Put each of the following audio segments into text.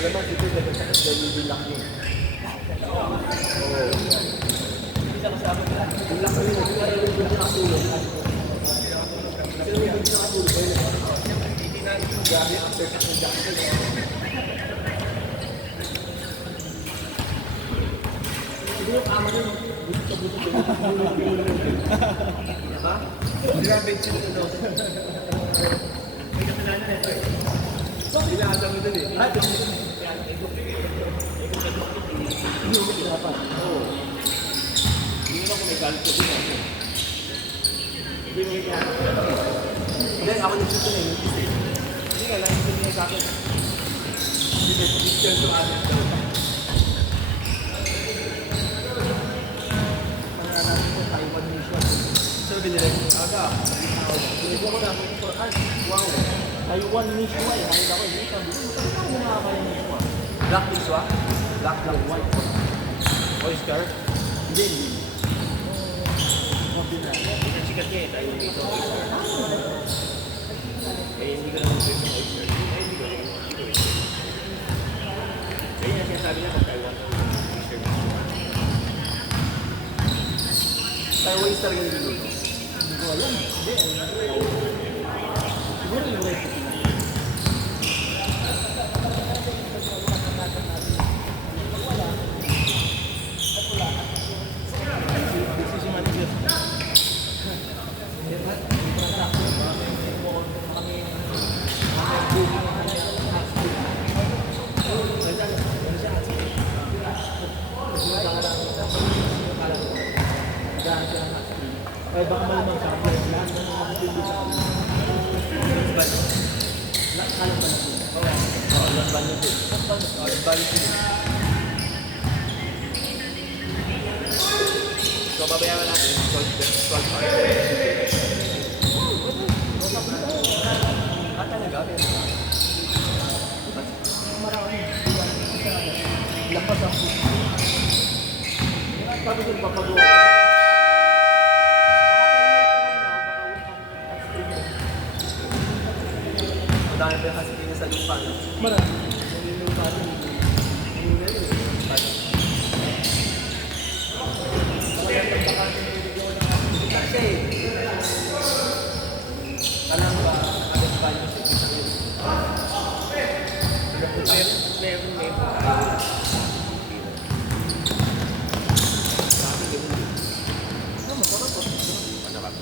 Malamang dito nagkasakit dahil yung lock yun. Oo. Yung lock yun, kung ano yung nakatulog. Kasi yung hindi nakatulog, hindi na yung gabi after ng Jackson. Hindi yung kama nyo, buto sa buto. Diba? Grabe yung sino. May kasalanan na ito eh. Ilaasa mo dun eh. Hindi mo dapat. Oo. Hindi mo kung may galit ko din ako. Hindi mo kaya. Hindi, ako nagsuto na yun. Hindi nga lang, hindi mo sa akin. Hindi mo picture sa akin. Pananasin ko Taiwan mission. Sabi nila, aga. Hindi ko na ako for us. Wow. Taiwan mission ay. Nakita ko yun. Sabi ko, ano mo nga kayo mission? Black mission? Black and white. Oyster? Hindi. Sikat niya eh. Tayo dito. Eh, hindi ko naman ito yung oyster. Eh, hindi ko naman ito. Kaya yung sinasabi niya kung Taiwan. Oyster. Taiwan is talaga yung luto. Hindi ko alam. Hindi. Siguro yung recipe na. Ay, baka malamang sa akin. Lahat na mga hindi sa akin. Lahat ka lang ba natin? Oo, lahat ba natin? Lahat ba natin? So, babayaran natin. 12 hours. Talaga? Marami. Lapas ako. Sabi ko, papagawa. Dahil pa kasi pinag sa lupa. Marami. Yung lupa rin. Kasi, alam ba, agad ba yung sa isang yun? Meron. Sabi yun. Masarap po. Masarap.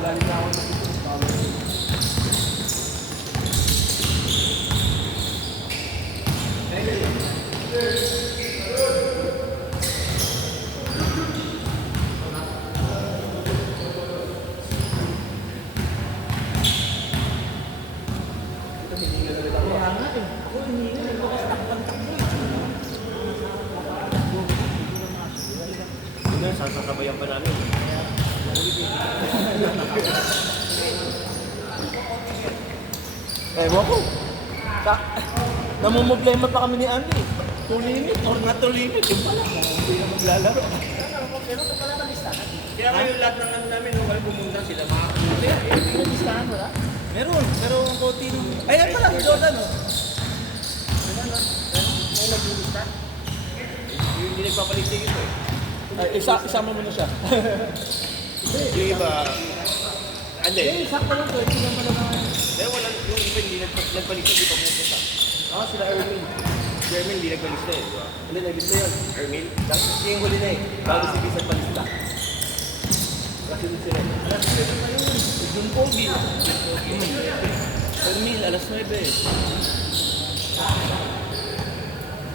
Galing na ako na ito. Sasabayan pa namin. Ewan ko. Namumblema pa kami ni Andy. To limit or not to limit. Yung pala. Hindi na maglalaro. Pero ito pala na-listahan. Kaya ngayon lahat ng ano namin, nung kayo pumunta sila, makakulit. Hindi na-listahan wala? Meron. Pero ang koti nung... Ayan pala, Jordan o. May nag-lista? Hindi nagpapaliksig ito eh. Isama mo na siya. Yung iba... Ande. Sakto lang to. Hindi naman naman. Eh, wala. Yung iba hindi nagpaliksig, hindi pa pumunta. Sila Erwin. Si Erwin hindi nagpalista eh. Hindi, naglista yun. Erwin? Siya yung huli na eh. Bago si Bisan palista. Kasi doon sila. Alas 7 na yun. Jun Pogi. Erwin, alas 9 eh.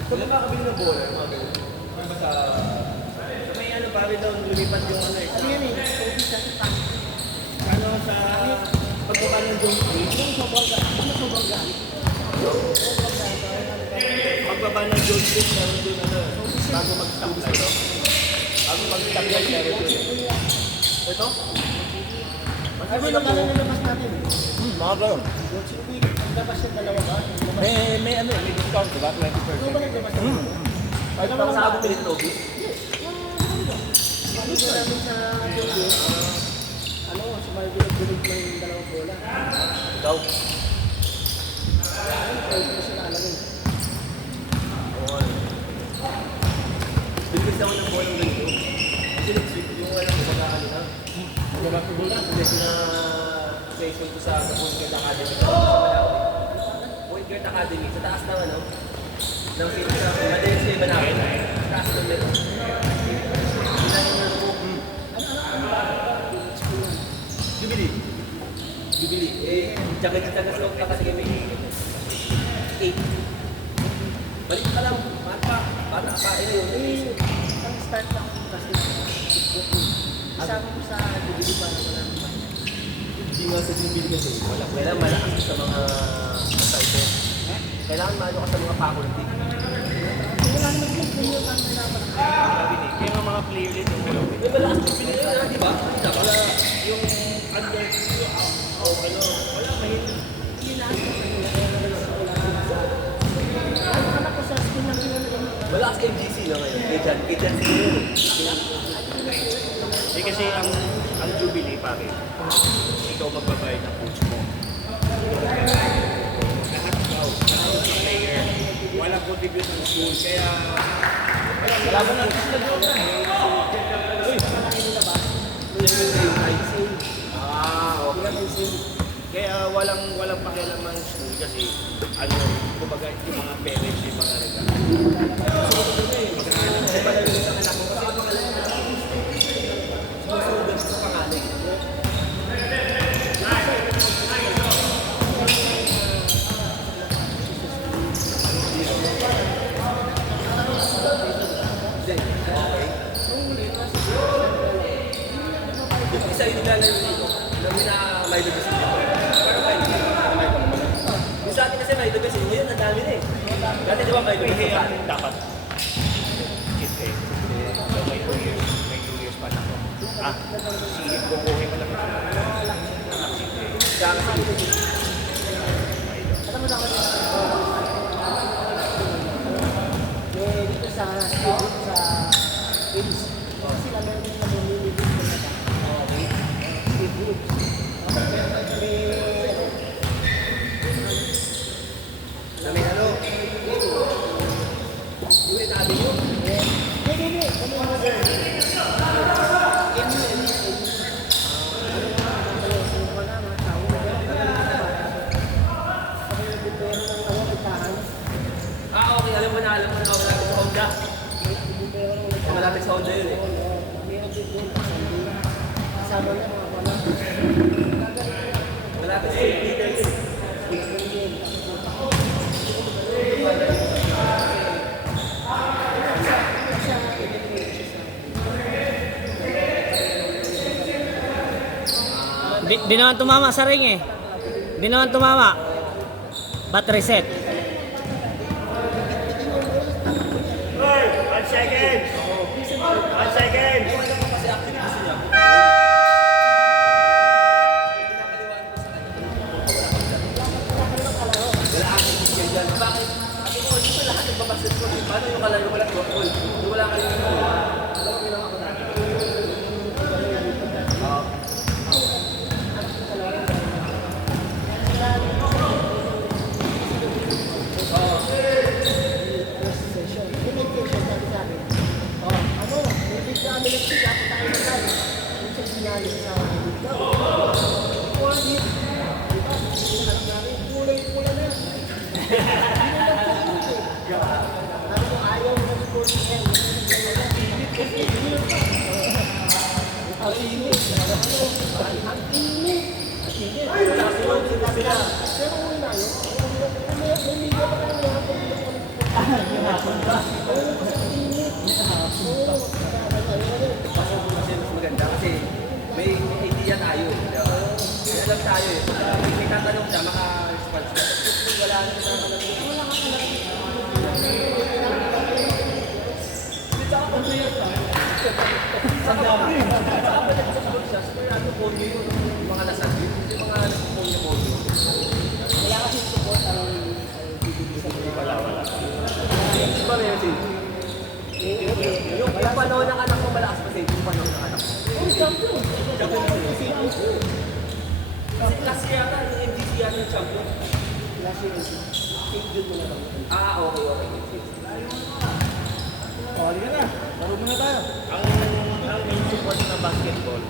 Kung nakakabili ng bola, mga ganun. May ba sa... May ano, pare daw, lumipat yung ano eh. Ano yun eh? Ano sa... Pagkaba ng John Pogi. Ano sobrang galit? Pagbaba ng John Pogi, meron doon ano. Bago mag-taglay. Bago mag-taglay, meron doon. Ito? Ano yung nalabas natin? Mga ganun. Naglabas yung dalawa ba? May ano, may discount diba? 20%. Ano ba naglabas natin? Ay, parang sa ako pilit Toby? Yes. Ano sa namin sa Toby? Ano, sa may bilag-bilag ng dalawang bola. Ikaw? Bilis ako ng bola ng ganito. Kasi nag-sweep yung walang kumakaano na. Bilis na session ko sa Point Guard Academy. Sa Malawi. Point Guard Academy. Sa taas ng ano. Ng field sa Madaling sa iba namin. Sa taas ng meron. Jubilee. Jubilee. Jagat-jagat lang pa kasi may 8. Balik pa lang. Bata pa. Yun. Ang start lang kasi isama mo sa Jubilee para wala nang bayad. Hindi nga sa Jubilee kasi. Kailangan malakas ka sa mga fighter. Kailangan maano ka sa mga faculty. Wala naman yung premium ang nalaman. Kaya nga mga player din yung walang May malakas Jubilee yun, di ba? wala yung under o ano, wala mahirap. Yun lang. Ang anak ko sa school ng pinagawa. Malakas MGC na ngayon. Kay Jan yun. Kasi ang Jubilee pare, ikaw magbabayad ng coach mo. Lahat ikaw, lahat ng player, walang contribute ng school, kaya wala mo lang sila doon. Okay. Kaya walang pakialam ang school kasi ano, kumbaga yung mga parents, yung mga regalo. Isa yung naglalaro dito. Alam na may lubis dito. Parang may lubis. Yung sa atin kasi may lubis. Ngayon, ang dami na eh. Dati di ba may lubis sa atin? Dapat kit eh. So may 2 years pa na ako. Si kukuhin mo lang ito. Dami sa atin. Alam mo na ako dito sa Philippines. Sila meron yung nabumili dito na Na may ano? Yung may tabi nyo? Okay. Alam mo na. Malapit sa Honda. Malapit sa Honda yun eh. Kasama na mga wala. Malapit sa St. Peter yun. Di naman tumama sa ring eh. Di naman tumama. Bat reset. 1 second! 1 second! Kasi actually gusto niya. Wala akong isyan dyan. Bakit? Ako ko, di ba lahat nagbabasketball? Paano yung kalaro wala football? Yung wala ka rin maganda kasi may idea tayo eh. Di ba? May alam tayo eh. May tatanong siya, maka-response ka. Kung wala na siya, Saka ba nagsasagot siya? Ano po yung mga nasabi? Yung mga nagsasabi po yun. Wala kasi support ang bibigay sa mga. Wala. Di ba meron si yung panahon ng anak mo malakas pa yung panahon ng anak mo. Oh, champion! Kasi last year yata, yung MGC yata yung champion. Last year, St. Jude mo na lang. Ah, okay. O, halika na. Laro muna tayo. Ang main support ng basketball,